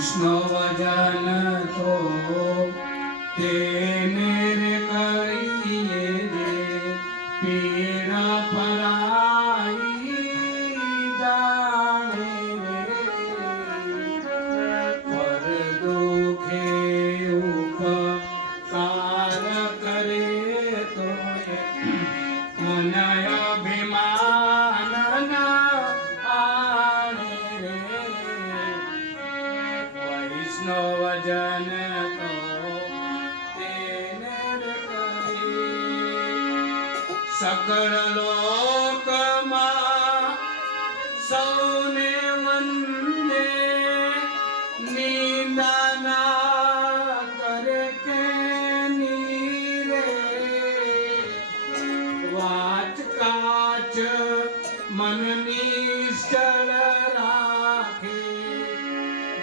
વૈષ્ણવ વજન તો તેને વૈષ્ણવ જન તો તેને સકળ લોકમાં સૌને વંદે. નિંદાના કરે કે નીરે. વાચ કાચ મન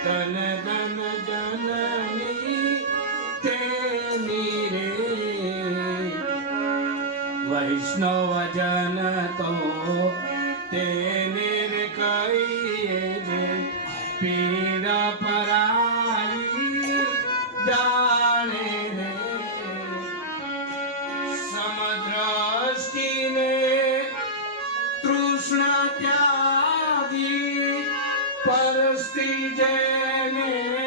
ધન ધન જનની તેની રે વૈષ્ણવ જન તો તેને પરસ્તી જેને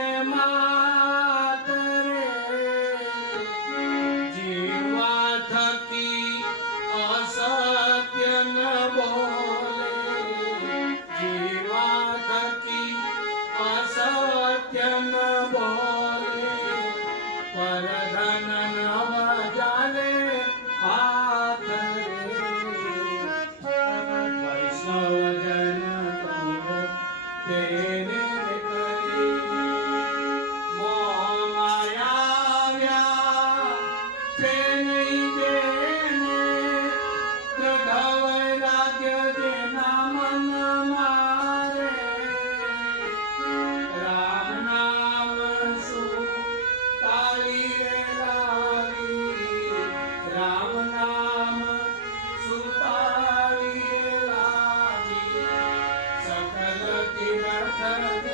Yeah.